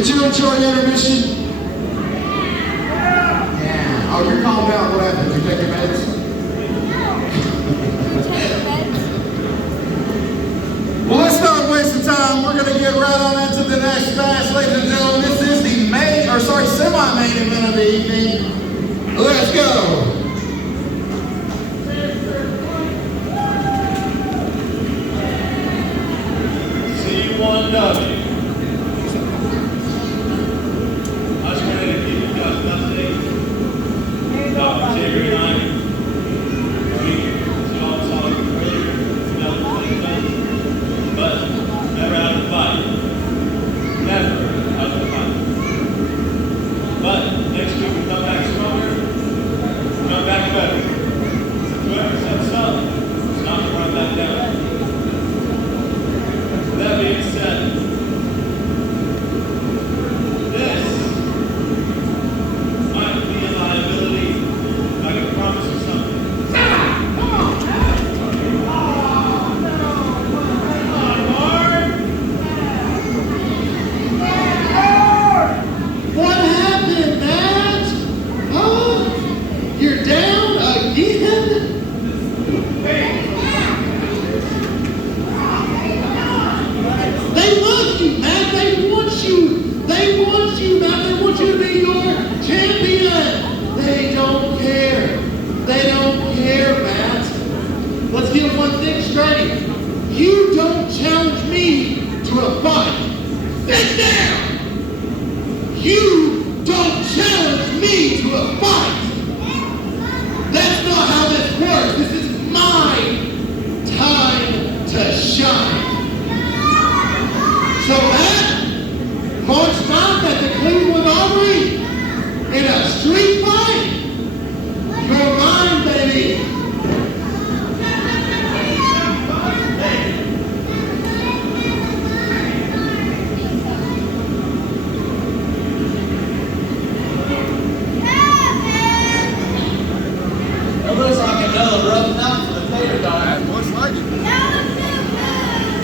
Did you enjoy the intermission? Yeah. Oh, you're calmed out. What happened? Did you take your meds? Well, let's not waste the time. We're going to get right on into the next match, ladies and gentlemen. This is the semi-main event of the evening. Let's go. C1W. I was going to give you guys an update. Jerry and I, we saw you earlier, but never out of the fight. Never out of the fight. But next week we come back stronger, come back better. Whoever sets up, it's not to run that down. That being said, this might be a liability. I can promise you something. What happened, Matt? Huh? You're down again? They love you, Matt. They want you. They want you, Matt. They want you to be your champion. They don't care. They don't care, Matt. Let's get one thing straight. You don't challenge me to a fight. Sit down. You don't challenge me to a fight. That's not how this works. This is my time to shine. So Matt, March 9th at the Cleveland Armory in a street fight. You're mine, baby. It looks like another rough night for the Tater Dog. Looks like it.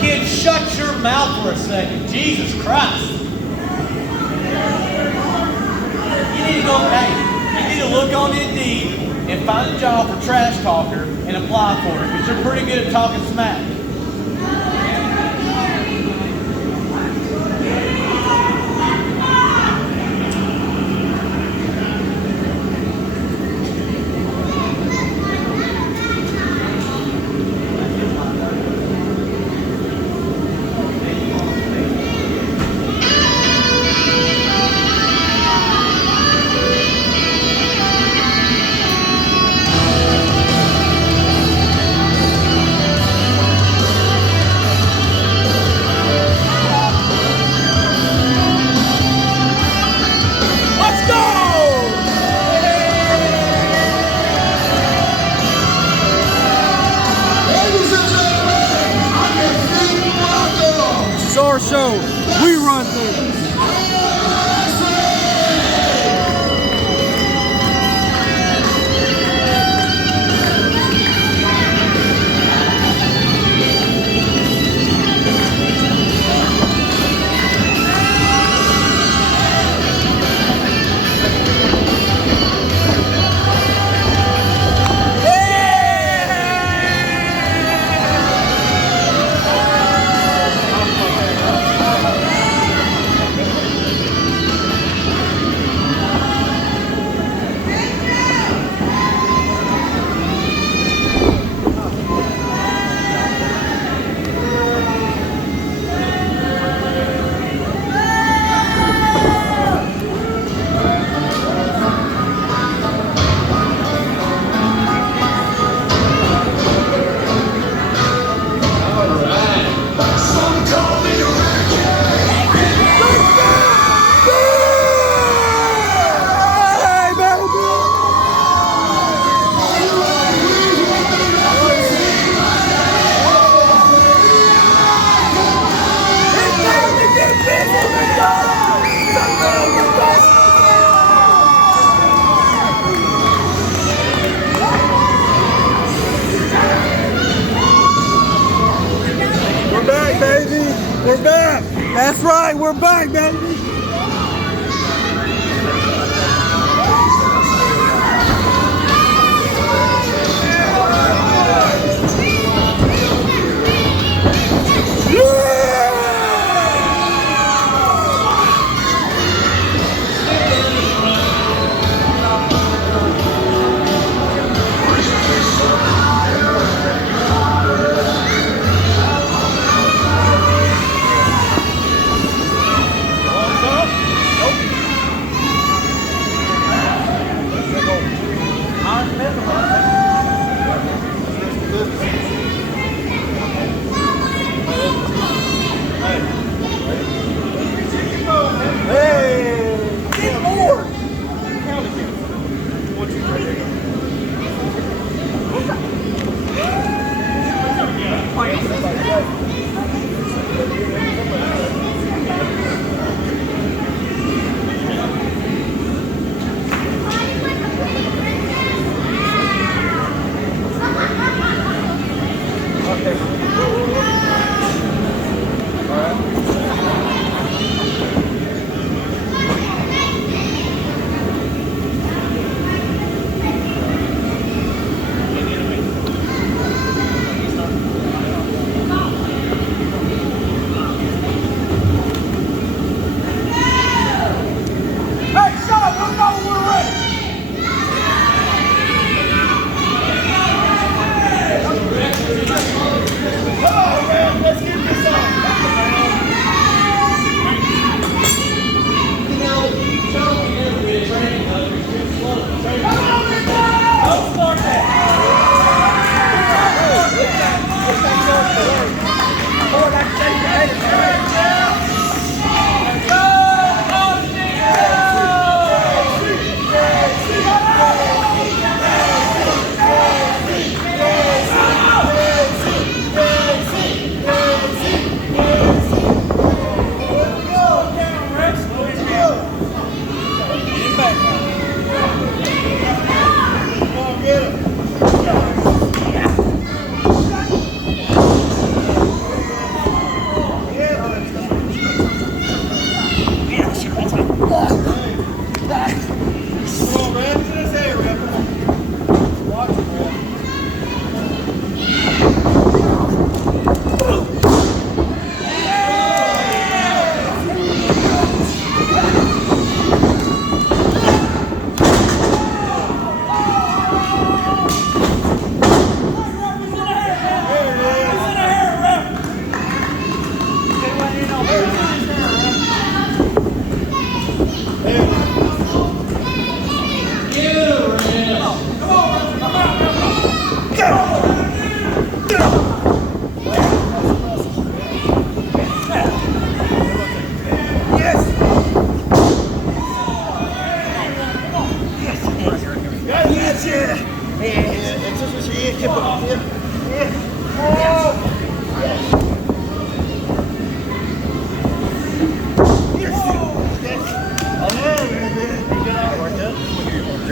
Kid, shut your mouth for a second. Jesus Christ. You need to go, hey, you need to look on Indeed and find a job for Trash Talker and apply for it, because you're pretty good at talking smack. Our show, we run things. We're back, baby. We're back. That's right. We're back, baby.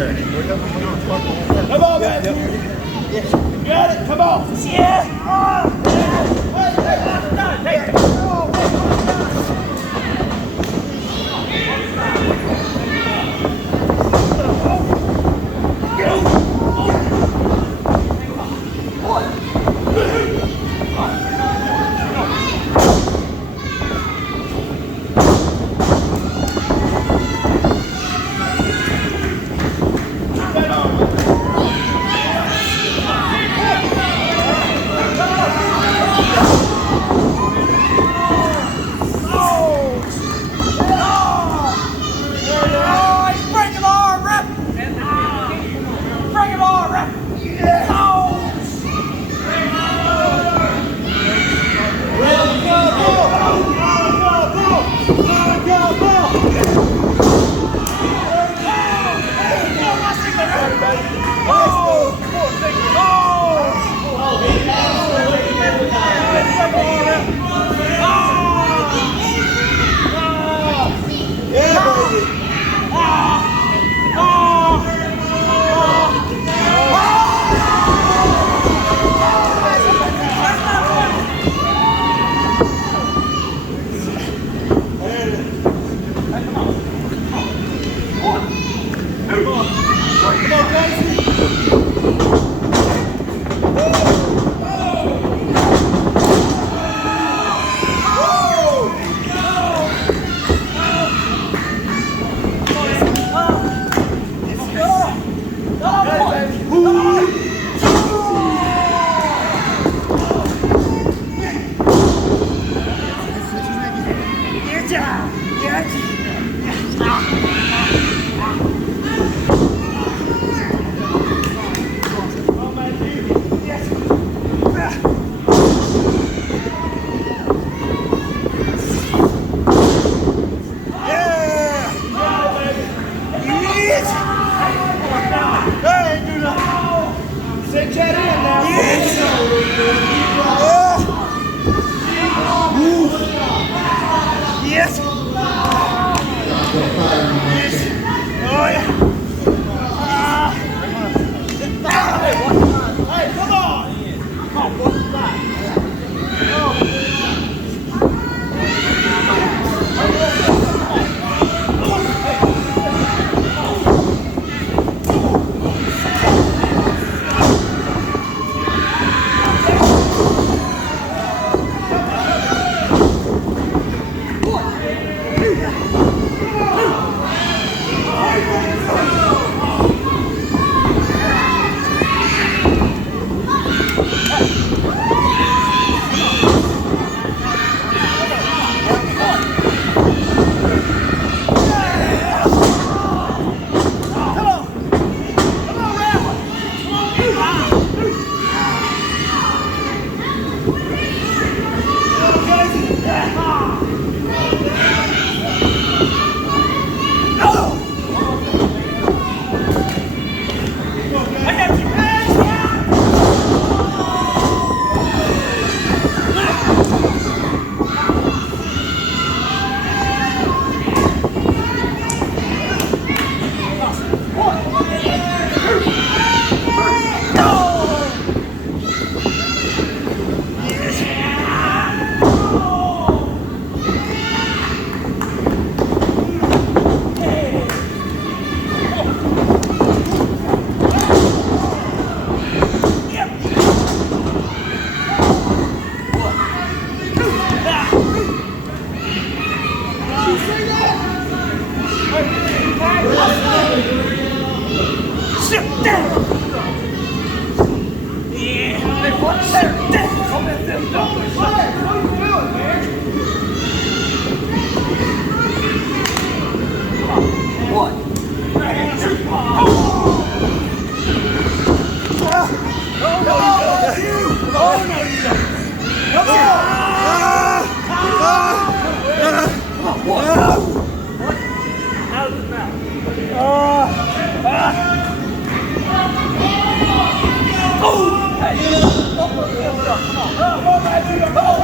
Come on, Matthew. Yes. You got it. Come on. Yeah. Come on, Matthew.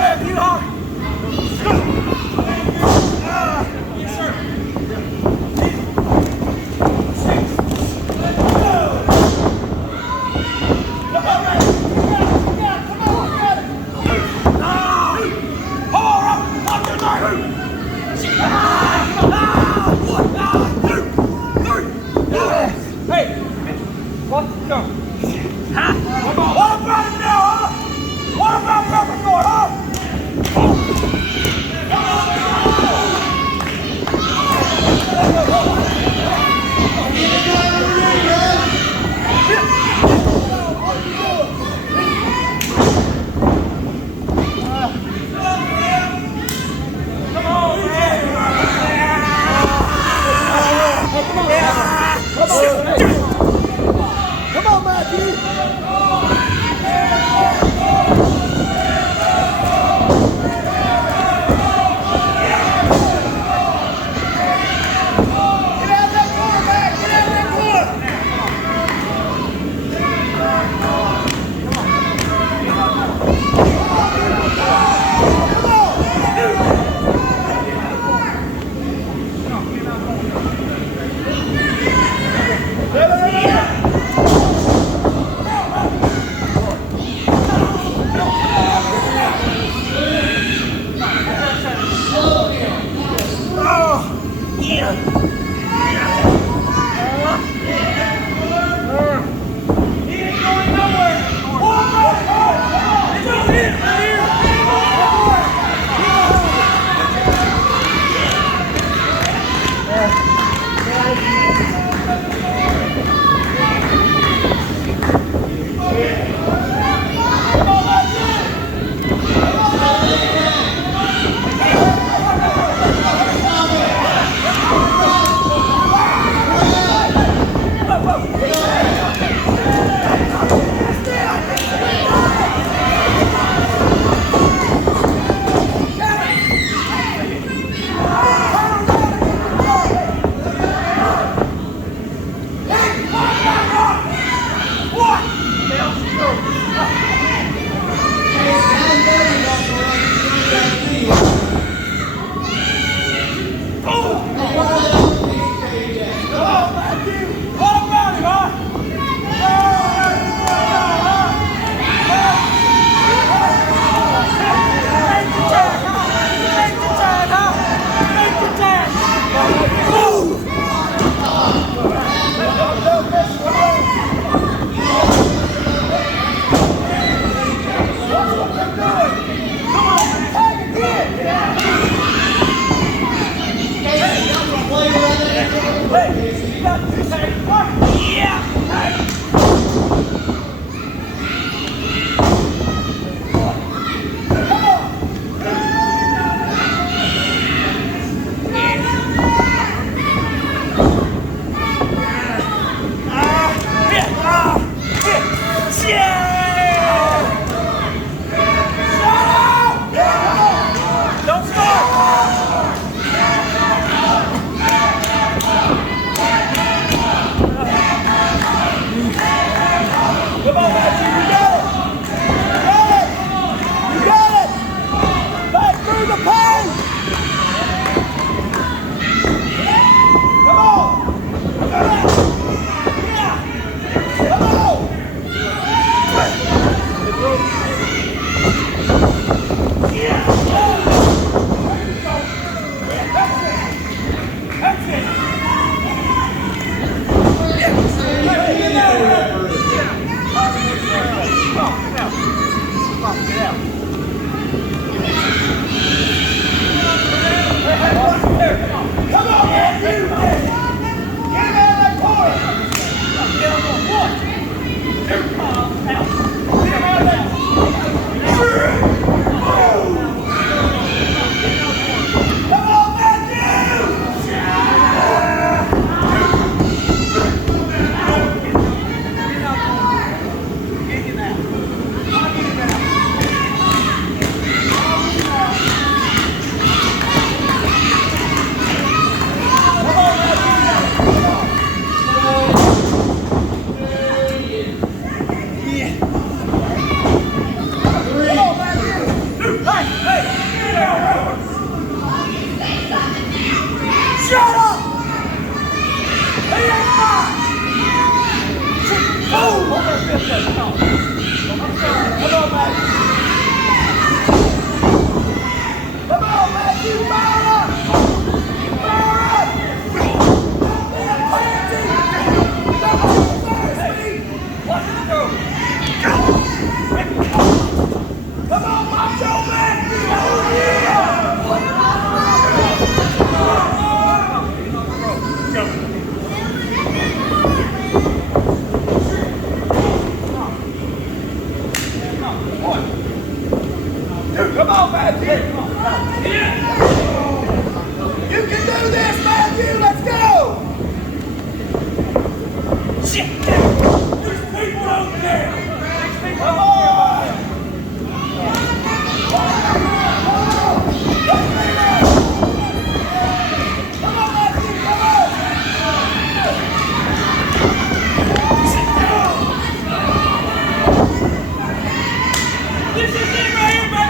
Come on, Matthew. You can do this, Matthew. Let's go. Shit. There's people over there. Come on. This is it right here, brother!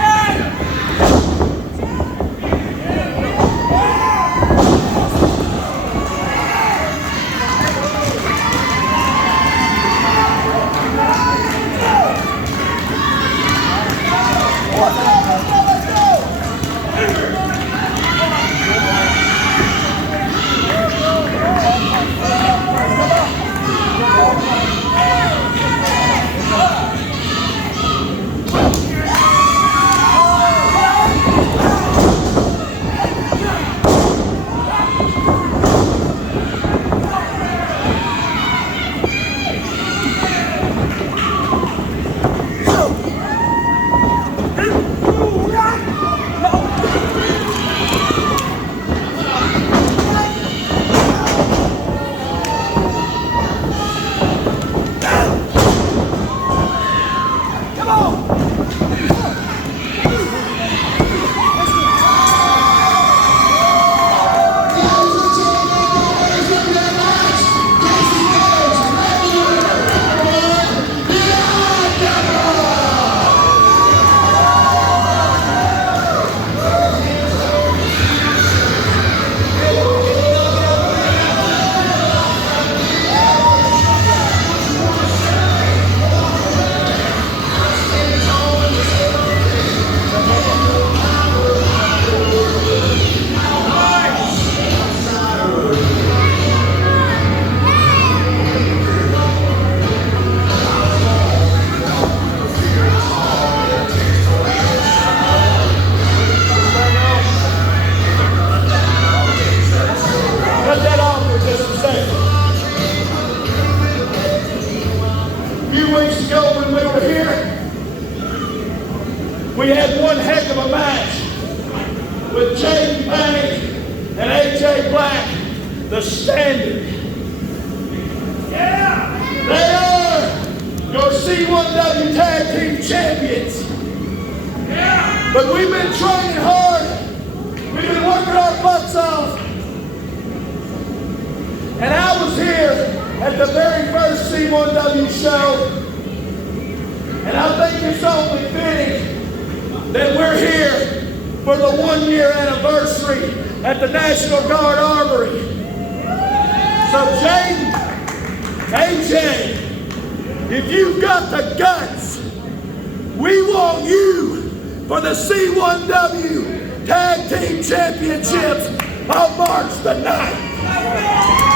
We had one heck of a match with Jaden Payne and AJ Black, the Standard. Yeah! They are your C1W Tag Team Champions. Yeah! But we've been training hard. We've been working our butts off. And I was here at the very first C1W show. And I think it's only fitting that we're here for the 1-year anniversary at the National Guard Armory. So Jaden, AJ, if you've got the guts, we want you for the C1W Tag Team Championships on March the 9th.